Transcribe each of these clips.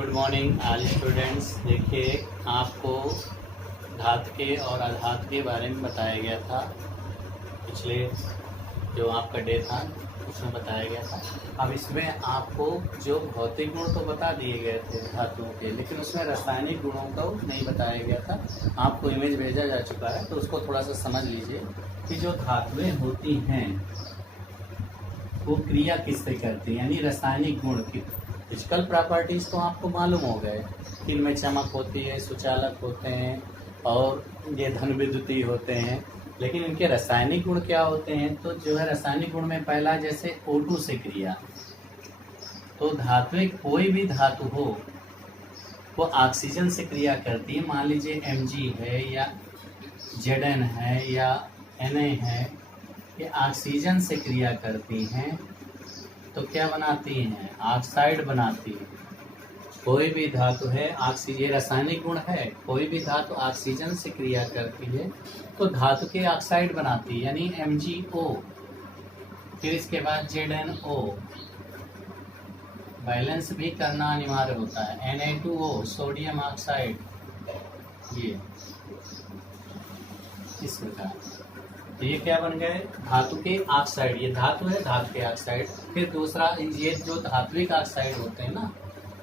Good morning all students. देखिए, आपको धातु के और अधातु के बारे में बताया गया था। पिछले जो आपका डे था उसमें बताया गया था। अब इसमें आपको जो भौतिक गुण तो बता दिए गए थे धातुओं के, लेकिन उसमें रासायनिक गुणों को नहीं बताया गया था। आपको इमेज भेजा जा चुका है, तो उसको थोड़ा सा समझ लीजिए कि जो धातुएं होती हैं वो क्रिया किससे करती है, यानी रासायनिक गुण की। फिजिकल प्रॉपर्टीज तो आपको मालूम हो गए कि इनमें चमक होती है, सुचालक होते हैं और ये धन विद्युतीय होते हैं, लेकिन इनके रासायनिक गुण क्या होते हैं। तो जो है रासायनिक गुण में पहला जैसे O2 से क्रिया, तो धातुएं कोई भी धातु हो वो ऑक्सीजन से क्रिया करती है। मान लीजिए Mg है या Zn है या Na है, ये ऑक्सीजन से क्रिया करती हैं तो क्या बनाती हैं, ऑक्साइड बनाती है। कोई भी धातु है ऑक्सीजन, रासायनिक गुण है, कोई भी धातु ऑक्सीजन से क्रिया करती है तो धातु के ऑक्साइड बनाती है, यानी MgO। फिर इसके बाद ZnO, बैलेंस भी करना अनिवार्य होता है। Na2O, सोडियम ऑक्साइड, ये इस प्रकार। तो ये क्या बन गए, धातु के ऑक्साइड। ये धातु है, धातु के ऑक्साइड। फिर दूसरा, ये जो धात्विक ऑक्साइड होते हैं ना,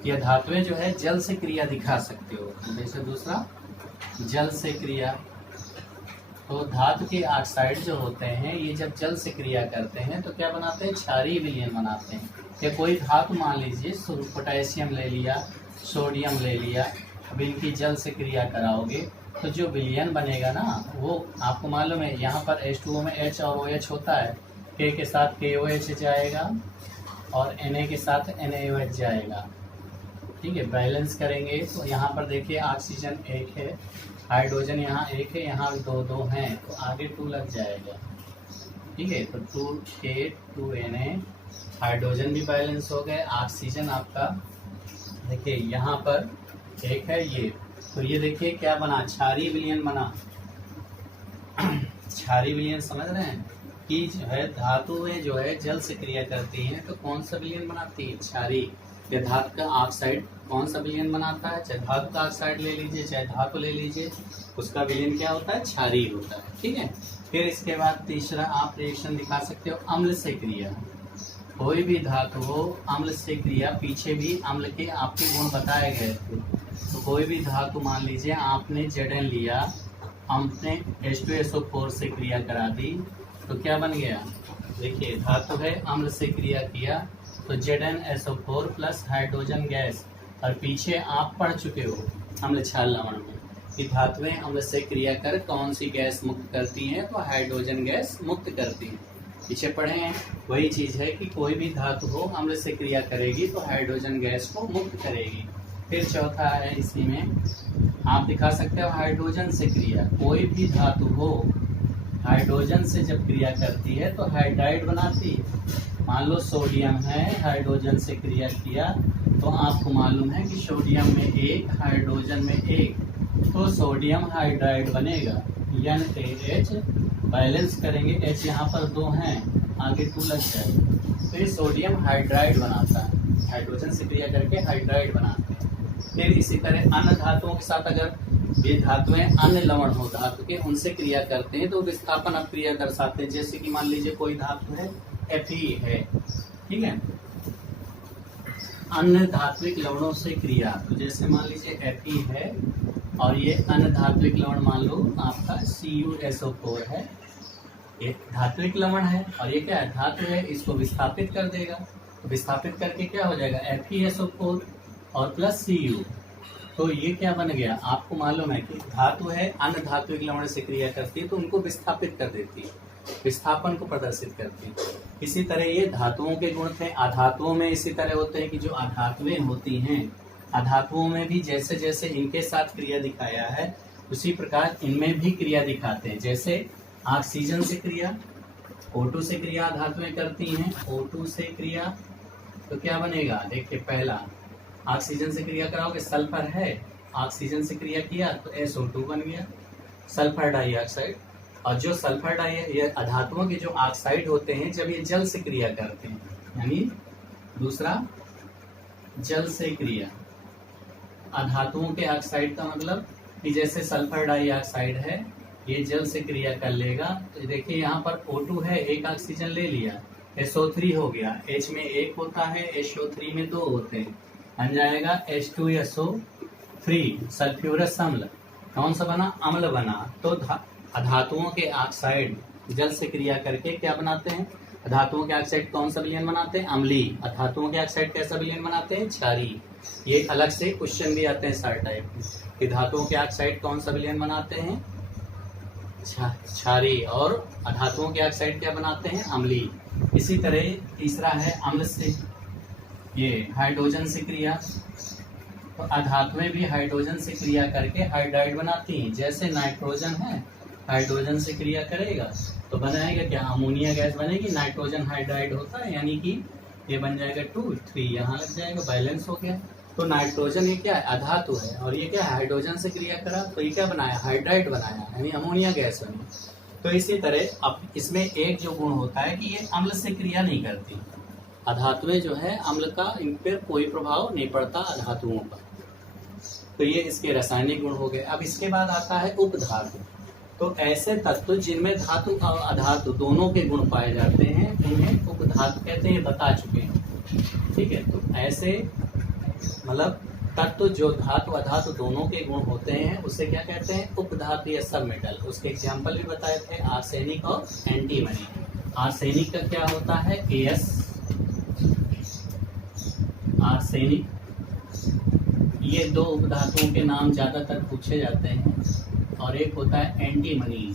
ये धातुएं जो है जल से क्रिया दिखा सकते हो। जैसे दूसरा जल से क्रिया, तो धातु के ऑक्साइड जो होते हैं ये जब जल से क्रिया करते हैं तो क्या बनाते हैं, क्षारीय विलयन बनाते हैं। या कोई धातु मान लीजिए पोटेशियम ले लिया, सोडियम ले लिया, अब इनकी जल से क्रिया कराओगे तो जो विलयन बनेगा ना, वो आपको मालूम है यहाँ पर H2O में H और OH होता है। K के साथ KOH जाएगा और Na के साथ NaOH जाएगा। ठीक है, बैलेंस करेंगे तो यहाँ पर देखिए ऑक्सीजन 1 है, हाइड्रोजन यहाँ 1 है, यहाँ 2 हैं, तो आगे 2 लग जाएगा। ठीक है, तो 2K 2Na, हाइड्रोजन भी बैलेंस हो गए। ऑक्सीजन आपका देखिए यहाँ पर 1 है, ये तो ये देखिए क्या बना, क्षारीय विलयन बना। क्षारीय विलयन समझ रहे हैं कि जो है धातुएं जो है जल से क्रिया करती हैं तो कौन सा विलयन बनाती है, क्षारीय। या धातु का ऑक्साइड कौन सा विलयन बनाता है, चाहे धातु का ऑक्साइड ले लीजिए चाहे धातु ले लीजिए, उसका विलयन क्या होता है, क्षारीय होता है। ठीक है, फिर इसके बाद तीसरा आप रिएक्शन दिखा सकते हो, अम्ल से क्रिया। कोई भी धातु हो अम्ल से क्रिया, पीछे भी अम्ल के आपके गुण बताए गए थे। तो कोई भी धातु मान लीजिए आपने Zn लिया, हमने H2SO4 से क्रिया करा दी तो क्या बन गया, देखिए धातु है अम्ल से क्रिया किया तो ZnSO4 प्लस हाइड्रोजन गैस। और पीछे आप पढ़ चुके हो अम्ल क्षार लवण में कि धातुएं अम्ल से क्रिया कर कौन सी गैस मुक्त करती हैं, तो हाइड्रोजन गैस मुक्त करती हैं। पीछे पढ़े हैं, वही चीज है कि कोई भी धातु हो अम्ल से क्रिया करेगी तो हाइड्रोजन गैस को मुक्त करेगी। फिर चौथा है, इसी में आप दिखा सकते हो हाइड्रोजन से क्रिया। कोई भी धातु हो हाइड्रोजन से जब क्रिया करती है तो हाइड्राइड बनाती है। मान लो सोडियम है, हाइड्रोजन से क्रिया किया तो आपको मालूम है कि सोडियम में 1 हाइड्रोजन में 1, तो सोडियम हाइड्राइड बनेगा। NaH, बैलेंस करेंगे, H यहाँ पर 2 हैं, आगे 2 लग जाएगा। फिर सोडियम हाइड्राइड बनाता है, हाइड्रोजन से क्रिया करके हाइड्राइड बनाते हैं। फिर इसी तरह अन्य धातुओं के साथ अगर ये धातुएं अन्य लवण हो धातु के, उनसे क्रिया करते हैं तो विस्थापन अपक्रिया दर्शाते हैं। जैसे कि मान लीजिए कोई धातु है Fe है, ठीक है, अन्य धात्विक लवणों से क्रिया, तो जैसे मान लीजिए Fe है और ये अन्य धात्विक लवण मान लो आपका CuSO4 है, ये धात्विक लवण है और ये क्या है, धातु है, इसको विस्थापित कर देगा। तो विस्थापित करके क्या हो जाएगा, FeSO4 और प्लस Cu। तो ये क्या बन गया, आपको मालूम है कि धातु है अन्य धात्विक लवण से क्रिया करती है तो उनको विस्थापित कर देती है, विस्थापन को प्रदर्शित करती है। इसी तरह ये धातुओं के गुण थे। अधातुओं में इसी तरह होते हैं कि जो अधातुएं होती हैं, अधातुओं में भी जैसे जैसे इनके साथ क्रिया दिखाया है उसी प्रकार इनमें भी क्रिया दिखाते हैं। जैसे ऑक्सीजन से क्रिया, O2 से क्रिया धातुएं करती हैं, O2 से क्रिया तो क्या बनेगा, देखिए पहला ऑक्सीजन से क्रिया कराओगे, सल्फर है, ऑक्सीजन से क्रिया किया तो SO2 बन गया, सल्फर डाइऑक्साइड। और जो सल्फर डाई ये अधातुओं के जो ऑक्साइड होते हैं जब ये जल से क्रिया करते हैं, यानी दूसरा जल से क्रिया, अधातुओं के ऑक्साइड का मतलब कि जैसे सल्फर डाइऑक्साइड है, ये जल से क्रिया कर लेगा। तो देखिए यहाँ पर O2 है, एक ऑक्सीजन ले लिया, SO3 हो गया, H में एक होता है, SO3 में दो होते हैं, बन जाएगा H2SO3 सल्फ्यूरस अम्ल। कौन सा बना? अम्ल बना। तो अधातुओं के ऑक्साइड जल से क्रिया करके क्या बनाते हैं? धातुओं के ऑक्साइड कौन सा विलयन बनाते हैं? अम्लीय। धातुओं के ऑक्साइड कैसा विलयन बनाते हैं? क्षारीय। ये अलग से क्वेश्चन भी आते हैं सार टाइप कि धातुओं के ऑक्साइड कौन सा विलयन बनाते हैं? क्षारीय। और अधातुओं के ऑक्साइड क्या बनाते हैं? अम्लीय। इसी तरह तीसरा है अम्ल से, ये हाइड्रोजन से क्रिया। तो अधातुएं भी हाइड्रोजन से क्रिया करके हाइड्राइड बनाती हैं। जैसे नाइट्रोजन है, हाइड्रोजन से क्रिया करेगा तो बनाएगा क्या? अमोनिया गैस बनेगी, नाइट्रोजन हाइड्राइड होता है, यानी कि ये बन जाएगा 2 3, यहाँ लग जाएगा, बैलेंस हो गया। तो नाइट्रोजन ये क्या है? अधातु है, और ये क्या है? हाइड्रोजन से क्रिया करा तो ये क्या बनाया? हाइड्राइड बनाया, यानी अमोनिया गैस बनी। तो इसी तरह अब इसमें एक जो गुण होता है कि ये अम्ल से क्रिया नहीं करती। अधातुएं जो है अम्ल का इन पर कोई प्रभाव नहीं पड़ता अधातुओं पर। तो ये इसके रासायनिक गुण हो गए। अब इसके बाद आता है उपधातु। तो ऐसे तत्व जिनमें धातु और अधातु दोनों के गुण पाए जाते हैं उन्हें उपधातु कहते हैं, बता चुके हैं। ठीक है, तो ऐसे मतलब तत्व जो धातु अधातु दोनों के गुण होते हैं उसे क्या कहते हैं? उपधातु या सब मेटल। उसके एग्जाम्पल भी बताए थे, आर्सेनिक और एंटीमनी। आर्सेनिक का क्या होता है? AS arsenic. ये दो उपधातुओं के नाम ज्यादातर पूछे जाते हैं। और एक होता है एंटीमनी,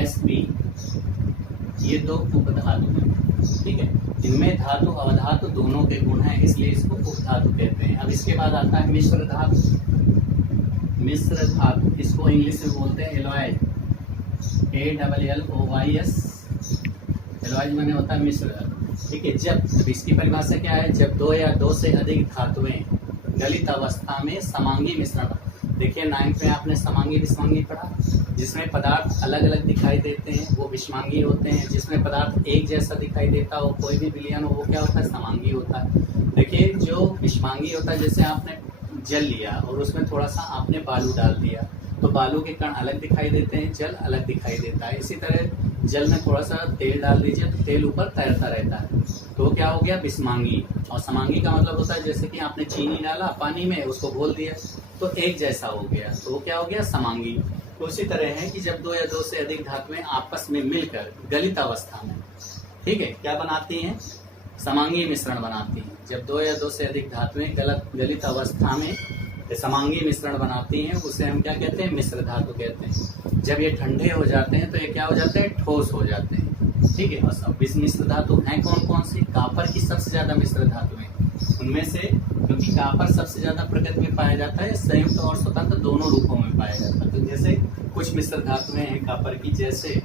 SP। ये दो उपधातु हैं। ठीक है, इनमें धातु अवधातु दोनों के गुण हैं, इसलिए इसको उपधातु कहते हैं। अब इसके बाद आता है मिश्र धातु। मिश्र धातु, इसको इंग्लिश में बोलते हैं एलॉयड, ALLOYS। एलॉयड माने होता है मिश्र। ठीक है, जब इसकी परिभाषा क्या है? जब दो या दो से अधिक धातुएं गलित अवस्था में समांगी मिश्रण। देखिए 9th में आपने समांगी विषमांगी पढ़ा, जिसमें पदार्थ अलग अलग दिखाई देते हैं वो विषमांगी होते हैं। जिसमें पदार्थ एक जैसा दिखाई देता हो, कोई भी विलयन हो, वो क्या होता है? समांगी होता है। देखिए जो विषमांगी होता है, जैसे आपने जल लिया और उसमें थोड़ा सा आपने बालू डाल दिया तो बालू के कण अलग दिखाई देते हैं, जल अलग दिखाई देता है। इसी तरह जल में थोड़ा सा तेल डाल दीजिए तो तेल ऊपर तैरता रहता है, तो क्या हो गया? विषमांगी। और समांगी का मतलब होता है जैसे कि आपने चीनी डाला पानी में, उसको घोल दिया तो एक जैसा हो गया, तो वो क्या हो गया? समांगी। तो उसी तरह है कि जब दो या दो से अधिक धातुएं आपस में मिलकर गलित अवस्था में, ठीक है, क्या बनाती हैं? समांगी मिश्रण बनाती हैं। जब दो या दो से अधिक धातुएं गलित अवस्था में समांगी मिश्रण बनाती हैं, उसे हम क्या कहते हैं? मिश्र धातु कहते हैं। जब ये ठंडे हो जाते हैं तो ये क्या हो जाते हैं? ठोस हो जाते हैं। ठीक है, और सब मिश्र धातु हैं कौन कौन सी? कापर की सबसे ज्यादा मिश्र धातु है उनमें से, क्योंकि कापर सबसे ज्यादा प्रकृति में पाया जाता है, संयुक्त और स्वतंत्र दोनों रूपों में पाया जाता है। तो जैसे कुछ मिश्र धातुएं हैं कापर की, जैसे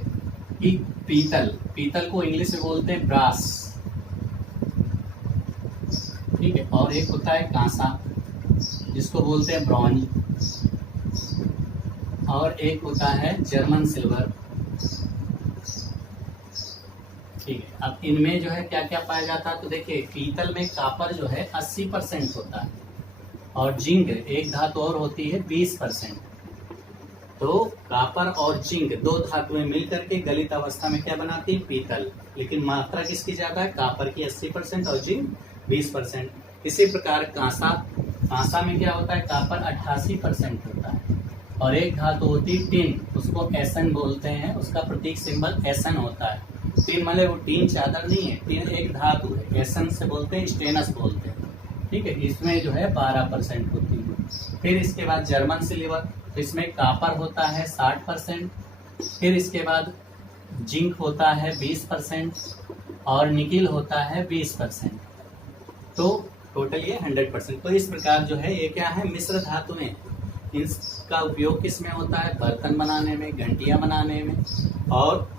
कि पीतल। पीतल को इंग्लिश में बोलते हैं ब्रास। ठीक है, और एक होता है कांसा जिसको बोलते हैं ब्रॉन्ज, और एक होता है जर्मन सिल्वर। ठीक है, अब इनमें जो है क्या क्या पाया जाता है? तो देखिए पीतल में कापर जो है 80% होता है, और जिंक एक धातु और होती है 20%। तो कापर और जिंक दो धातुएं मिलकर के गलित अवस्था में क्या बनाती है? पीतल। लेकिन मात्रा किसकी ज्यादा है? कापर की 80% और जिंक 20%। इसी प्रकार कांसा, कांसा में क्या होता है? कापर 88% होता है। और एक धातु होती है टिन, उसको एसन बोलते हैं, उसका प्रतीक सिंबल एसन होता है। टिन मतलब वो टीन चादर नहीं है, टिन एक धातु है, एसन से बोलते हैं, स्टेनस बोलते हैं। ठीक है, इसमें जो है 12% होती है। फिर इसके बाद जर्मन सिल्वर, तो इसमें कापर होता है 60%। फिर इसके बाद जिंक होता है 20% और निकिल होता है 20%। तो टोटल ये 100%। तो इस प्रकार जो है ये क्या है? मिश्र धातुएं। इनका उपयोग किस में होता है? बर्तन बनाने में, घंटियां बनाने में। और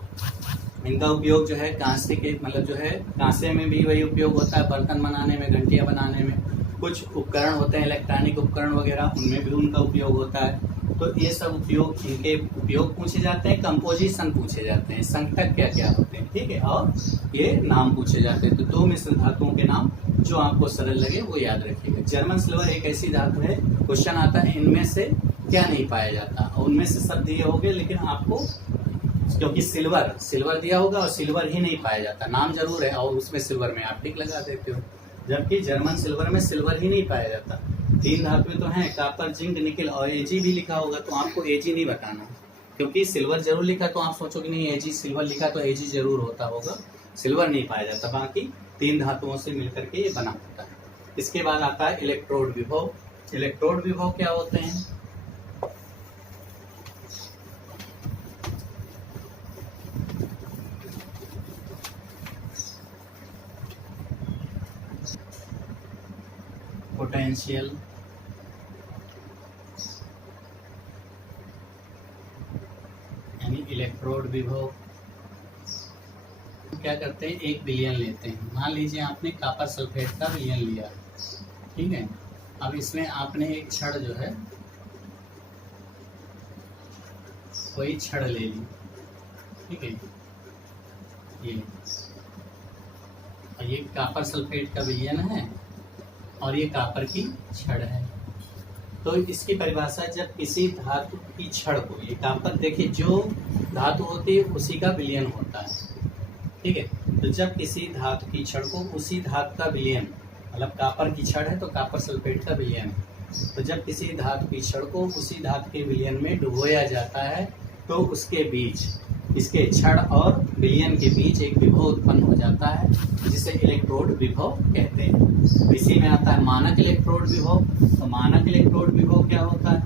इनका उपयोग जो है कांसे के मतलब जो है कांसे में भी वही उपयोग होता है, बर्तन बनाने में, घंटियां बनाने में। कुछ उपकरण होते हैं इलेक्ट्रॉनिक उपकरण वगैरह, उनमें भी उनका उपयोग होता है। तो ये सब उपयोग, इनके उपयोग पूछे जाते हैं, कंपोजिशन पूछे जाते हैं, संघटक क्या क्या होते हैं। ठीक है, और ये नाम पूछे जाते हैं। तो दो मिश्र धातुओं के नाम जो आपको सरल लगे वो याद रखिएगा। जर्मन सिल्वर एक ऐसी धातु है, क्वेश्चन आता है इनमें से क्या नहीं पाया जाता, और उनमें से सब दिए होंगे, लेकिन आपको क्योंकि सिल्वर दिया होगा और सिल्वर ही नहीं पाया जाता, नाम जरूर है और उसमें सिल्वर में आप टिक लगा देते हो, जबकि जर्मन सिल्वर में सिल्वर ही नहीं पाया जाता। 3 धातुएं तो हैं, कॉपर, जिंक, निकल और एजी भी लिखा होगा, तो आपको एजी नहीं बताना, क्योंकि सिल्वर जरूर लिखा तो आप सोचोगे नहीं एजी, सिल्वर लिखा तो एजी जरूर होता होगा, सिल्वर नहीं पाया जाता। बाकी 3 धातुओं से मिलकर के ये बना होता है। इसके बाद आता है इलेक्ट्रोड विभव। इलेक्ट्रोड विभव क्या होते हैं? पोटेंशियल, यानी इलेक्ट्रोड विभव क्या करते हैं, 1 विलयन लेते हैं। मान लीजिए आपने कॉपर सल्फेट का विलयन लिया, ठीक है। अब इसमें आपने एक छड़ जो है कोई छड़ ले ली, ठीक है, ये कॉपर सल्फेट का विलयन है और ये कॉपर की छड़ है। तो इसकी परिभाषा, जब किसी धातु की छड़ को, ये कॉपर देखिए जो धातु होती है उसी का विलयन होता है, ठीक है। तो जब किसी धातु की छड़ को उसी धातु का विलयन, मतलब कॉपर की छड़ है तो कॉपर सल्फेट का विलयन है, तो जब किसी धातु की छड़ को उसी धातु के विलयन में डुबोया जाता है तो उसके बीच, इसके छड़ और विलयन के बीच एक विभव उत्पन्न हो जाता है, जिसे इलेक्ट्रोड विभव कहते हैं। इसी में आता है मानक इलेक्ट्रोड विभव। तो मानक इलेक्ट्रोड विभव क्या होता है?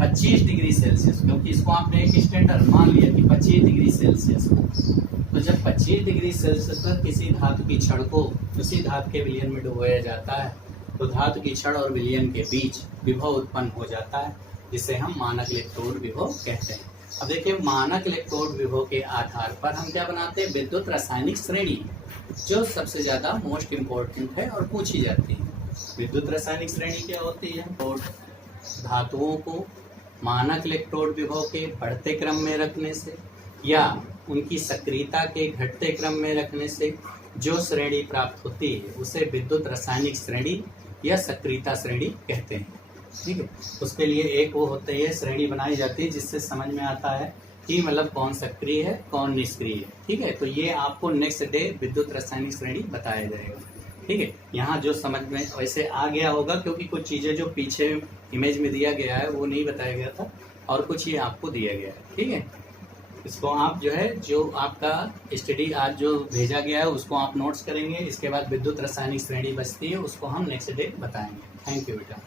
25 डिग्री सेल्सियस, क्योंकि इसको आपने एक स्टैंडर्ड मान लिया कि 25 डिग्री सेल्सियस। तो जब 25 डिग्री सेल्सियस पर किसी धातु की छड़ को उसी धातु के विलयन में डुबोया जाता है तो धातु की छड़ और विलयन के बीच विभव उत्पन्न हो जाता है, जिसे हम मानक इलेक्ट्रोड विभव कहते हैं। अब देखिए, मानक इलेक्ट्रोड विभव के आधार पर हम क्या बनाते हैं? विद्युत रासायनिक श्रेणी, जो सबसे ज्यादा मोस्ट इम्पोर्टेंट है और पूछी जाती है। विद्युत रासायनिक श्रेणी क्या होती है? और धातुओं को मानक इलेक्ट्रोड विभव के बढ़ते क्रम में रखने से या उनकी सक्रियता के घटते क्रम में रखने से जो श्रेणी प्राप्त होती है उसे विद्युत रासायनिक श्रेणी या सक्रियता श्रेणी कहते हैं, ठीक है। उसके लिए एक वो होते है श्रेणी बनाई जाती है, जिससे समझ में आता है कि मतलब कौन सक्रिय है कौन निष्क्रिय है, ठीक है। तो ये आपको नेक्स्ट डे विद्युत रासायनिक श्रेणी बताया जाएगा, ठीक है। यहाँ जो समझ में वैसे आ गया होगा, क्योंकि कुछ चीजें जो पीछे इमेज में दिया गया है वो नहीं बताया गया था और कुछ ये आपको दिया गया है, ठीक है। इसको आप जो है, जो आपका स्टडी आज जो भेजा गया है उसको आप नोट्स करेंगे। इसके बाद विद्युत रासायनिक श्रेणी बचती है, उसको हम नेक्स्ट डे बताएंगे। थैंक यू बेटा।